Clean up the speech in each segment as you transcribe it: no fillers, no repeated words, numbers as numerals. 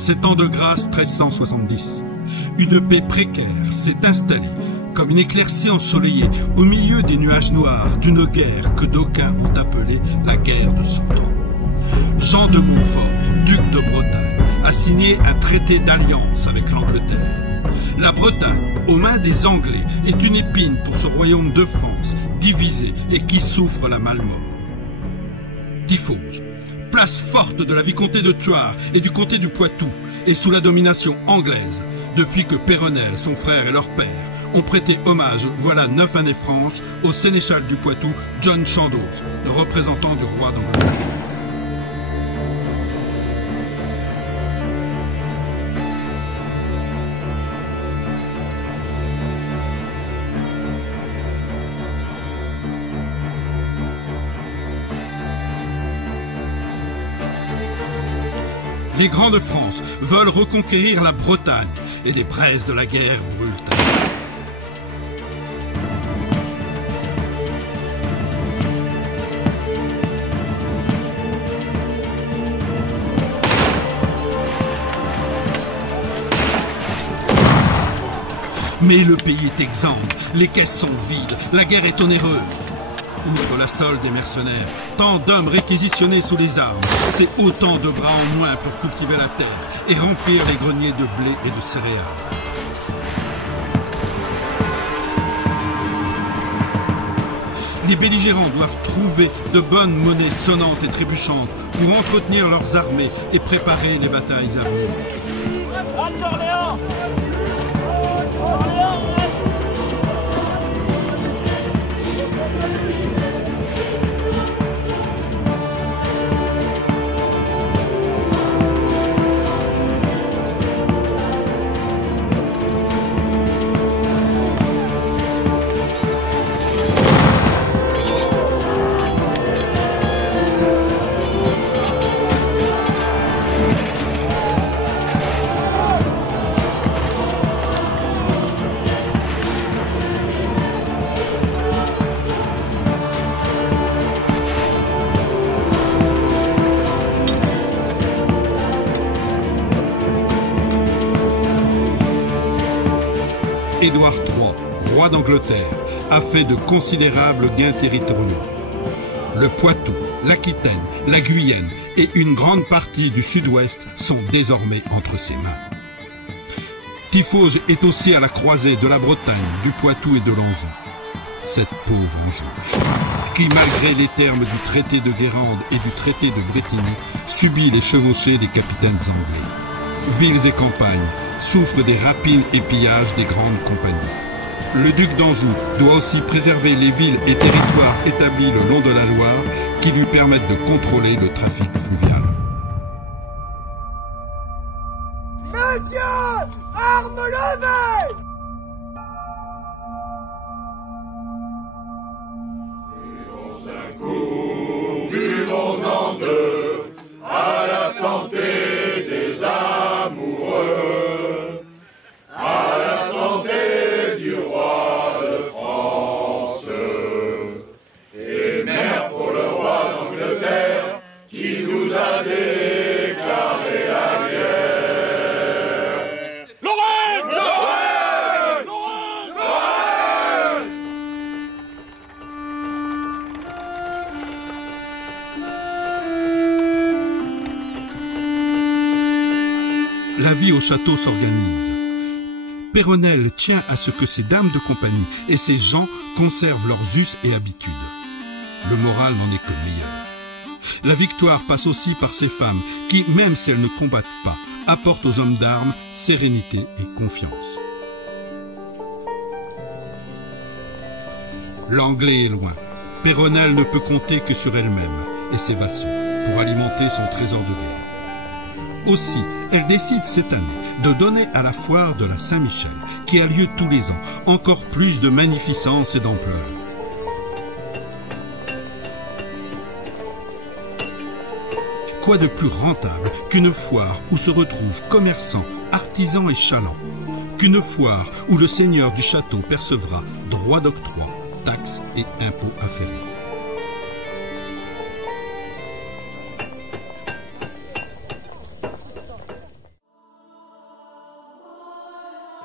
ces temps de grâce 1370, une paix précaire s'est installée comme une éclaircie ensoleillée au milieu des nuages noirs d'une guerre que d'aucuns ont appelée la guerre de 100 ans. Jean de Montfort, duc de Bretagne, a signé un traité d'alliance avec l'Angleterre. La Bretagne, aux mains des Anglais, est une épine pour ce royaume de France, divisé et qui souffre la malmort. Tiffauges, place forte de la vicomté de Thouars et du comté du Poitou, est sous la domination anglaise, depuis que Peyronel, son frère et leur père ont prêté hommage, voilà 9 années franches, au sénéchal du Poitou, John Chandos, le représentant du roi d'Angleterre. Les grands de France veulent reconquérir la Bretagne et les braises de la guerre brûlent. Mais le pays est exsangue, les caisses sont vides, la guerre est onéreuse. Outre la solde des mercenaires, tant d'hommes réquisitionnés sous les armes, c'est autant de bras en moins pour cultiver la terre et remplir les greniers de blé et de céréales. Les belligérants doivent trouver de bonnes monnaies sonnantes et trébuchantes pour entretenir leurs armées et préparer les batailles à venir. Édouard III, roi d'Angleterre, a fait de considérables gains territoriaux. Le Poitou, l'Aquitaine, la Guyenne et une grande partie du sud-ouest sont désormais entre ses mains. Tiffauges est aussi à la croisée de la Bretagne, du Poitou et de l'Anjou. Cette pauvre Anjou, qui malgré les termes du traité de Guérande et du traité de Brétigny, subit les chevauchées des capitaines anglais. Villes et campagnes souffrent des rapines et pillages des grandes compagnies. Le duc d'Anjou doit aussi préserver les villes et territoires établis le long de la Loire qui lui permettent de contrôler le trafic fluvial. Messieurs, armes levées! Buvons un coup, buvons en deux, à la santé des amoureux, à la santé du roi de France, et mère pour le roi d'Angleterre qui nous a déclaré la guerre. Lorraine! Lorraine! Lorraine! Lorraine! La vie au château s'organise. Peyronel tient à ce que ses dames de compagnie et ses gens conservent leurs us et habitudes. Le moral n'en est que meilleur. La victoire passe aussi par ces femmes qui, même si elles ne combattent pas, apportent aux hommes d'armes sérénité et confiance. L'Anglais est loin. Peyronel ne peut compter que sur elle-même et ses vassaux pour alimenter son trésor de guerre. Aussi, elle décide cette année de donner à la foire de la Saint-Michel, qui a lieu tous les ans, encore plus de magnificence et d'ampleur. Quoi de plus rentable qu'une foire où se retrouvent commerçants, artisans et chalands, qu'une foire où le seigneur du château percevra droits d'octroi, taxes et impôts afférents.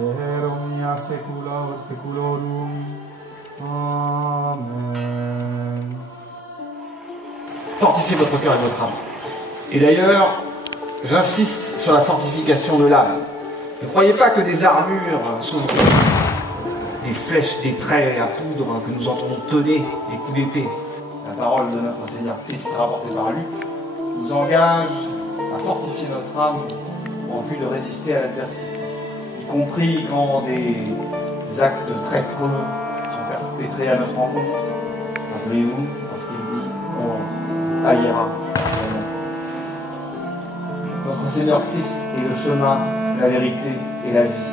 per omnia saecula saeculorum. Amen. Fortifiez votre cœur et votre âme. Et d'ailleurs, j'insiste sur la fortification de l'âme. Ne croyez pas que des armures sont des flèches, des traits à poudre que nous entendons tonner, des coups d'épée. La parole de notre Seigneur Christ, rapportée par Luc, nous engage à fortifier notre âme en vue de résister à l'adversité, y compris quand des actes très creux sont perpétrés à notre rencontre. Rappelez-vous, parce qu'il dit, on haïra. Notre Seigneur Christ est le chemin, la vérité et la vie.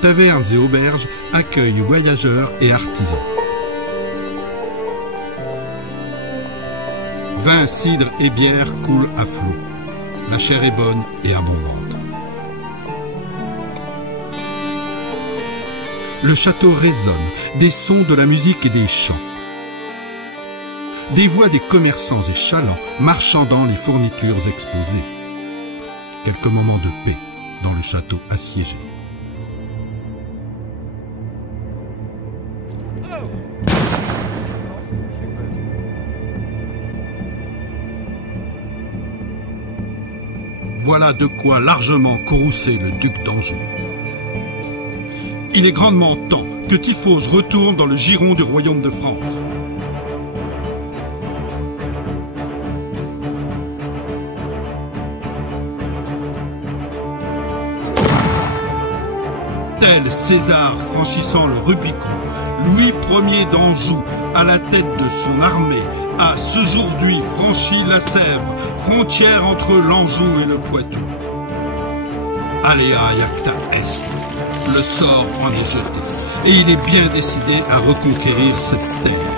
Tavernes et auberges accueillent voyageurs et artisans. Vin, cidre et bière coulent à flot. La chair est bonne et abondante. Le château résonne, des sons, de la musique et des chants. Des voix des commerçants et chalands marchandant les fournitures exposées. Quelques moments de paix dans le château assiégé. Voilà de quoi largement courroucer le duc d'Anjou. Il est grandement temps que Tiphos retourne dans le giron du royaume de France. Tel César franchissant le Rubicon, Louis Ier d'Anjou, à la tête de son armée, a aujourd'hui franchi la Sèvre, frontière entre l'Anjou et le Poitou. Alea iacta est, le sort en est jeté, et il est bien décidé à reconquérir cette terre.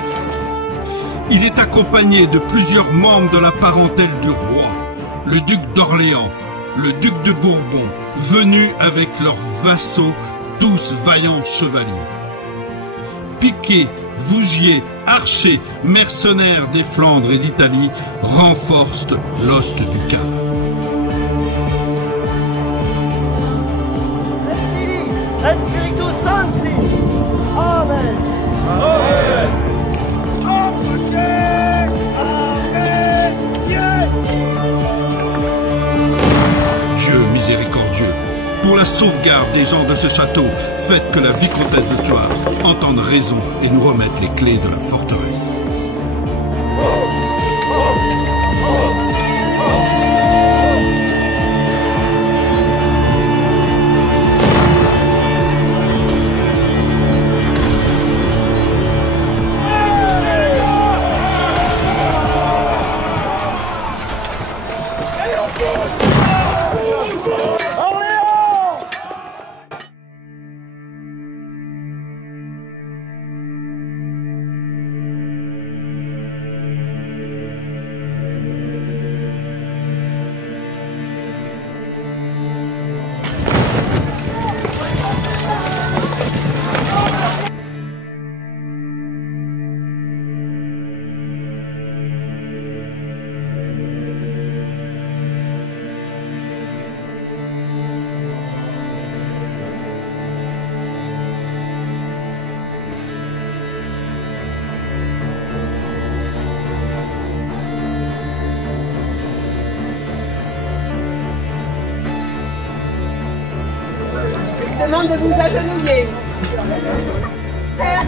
Il est accompagné de plusieurs membres de la parentèle du roi, le duc d'Orléans, le duc de Bourbon, venus avec leurs vassaux, tous vaillants chevaliers. Piquets, Vougiers, archers, mercenaires des Flandres et d'Italie renforcent l'ost du Cap. Et Spiritus Sancti. Amen. Amen. Dieu miséricordieux, pour la sauvegarde des gens de ce château, faites que la vicomtesse de Thouars entende raison et nous remette les clés de la forteresse. Demande de vous agenouiller. Père,